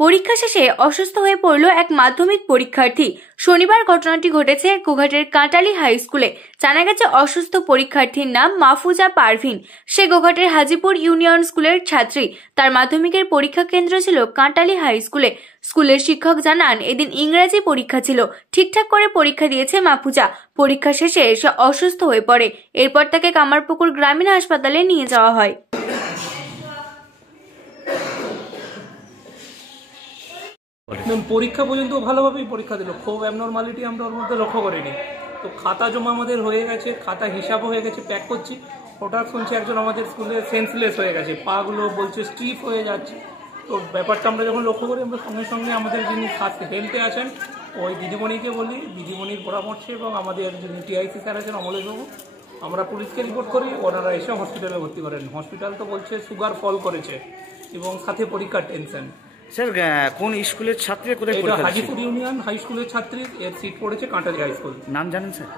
পরীক্ষা শেষে অসুস্থ হয়ে পড়ল এক মাধ্যমিক পরীক্ষার্থী। শনিবার ঘটনাটি ঘটেছে গোঘাটের কাঁটালি হাই স্কুলে। জানা গেছে অসুস্থ পরীক্ষার্থীর নাম মাহফুজা পারভিন। সে গোঘাটের হাজিপুর ইউনিয়ন স্কুলের ছাত্রী। তার মাধ্যমিকের পরীক্ষা কেন্দ্র ছিল কাঁটালি হাই স্কুলে। স্কুলের শিক্ষক জানান, এদিন ইংরেজি পরীক্ষা ছিল। ঠিকঠাক করে পরীক্ষা দিয়েছে মাহফুজা। পরীক্ষা শেষে সে অসুস্থ হয়ে পড়ে। এরপর তাকে কামারপুকুর গ্রামীণ হাসপাতালে নিয়ে যাওয়া হয়। পরীক্ষা পর্যন্ত ভালোভাবেই পরীক্ষা দিল, খুব অ্যাবনর্মালিটি আমরা ওর মধ্যে লক্ষ্য করিনি। তো খাতা জমা আমাদের হয়ে গেছে, খাতা হিসাবও হয়ে গেছে, প্যাক করছি। হঠাৎ শুনছি একজন আমাদের স্কুলে সেন্সলেস হয়ে গেছে, পাগুলো বলছে স্টিফ হয়ে যাচ্ছে। তো ব্যাপারটা আমরা যখন লক্ষ্য করি, আমরা সঙ্গে সঙ্গে আমাদের যিনি হেলথে আছেন ওই দিদিমণিকে বলি, দিদিমণির পরামর্শে এবং আমাদের যিনি টিআইসি স্যার আছেন অমলেশবাবু, আমরা পুলিশকে রিপোর্ট করি। ওনারা এসে হসপিটালে ভর্তি করেন। হসপিটাল তো বলছে সুগার ফল করেছে এবং সাথে পরীক্ষার টেনশন। স্যার কোন স্কুলের ছাত্রী? কোথায় এটা হাজিপুর ইউনিয়ন হাই স্কুলের ছাত্রী, এর সিট পড়েছে কাঁটালি হাই স্কুল। নাম জানেন স্যার?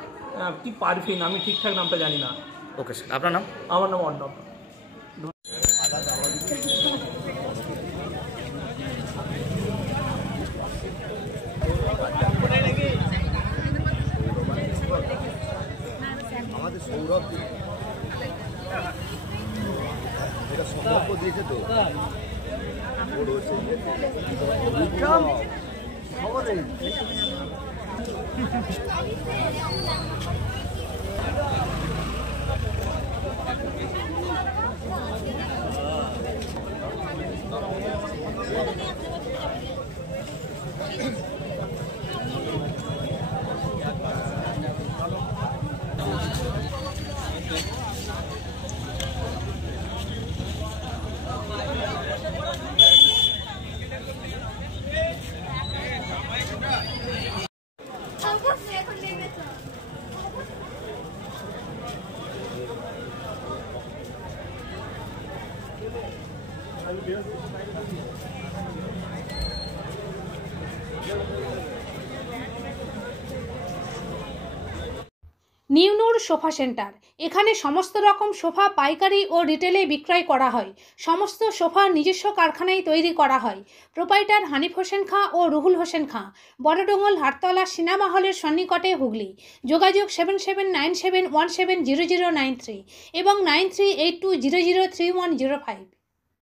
কি পারভিন, আমি ঠিকঠাক নামটা জানি না। ওকে স্যার, আপনার নাম? আমার নাম অর্ণব। আমাদের সৌরভ এটা সম্পর্ক দিয়েছে তো খবর নেই। নিউ নূর সোফা সেন্টার। এখানে সমস্ত রকম সোফা পাইকারি ও রিটেলে বিক্রয় করা হয়। সমস্ত সোফা নিজস্ব কারখানায় তৈরি করা হয়। প্রোপাইটার হানিফ হোসেন খাঁ ও রুহুল হোসেন খাঁ, বড়ডোঙ্গল হাটতলা সিনেমা হলের সন্নিকটে, হুগলি। যোগাযোগ 7797170093 এবং 9382003105।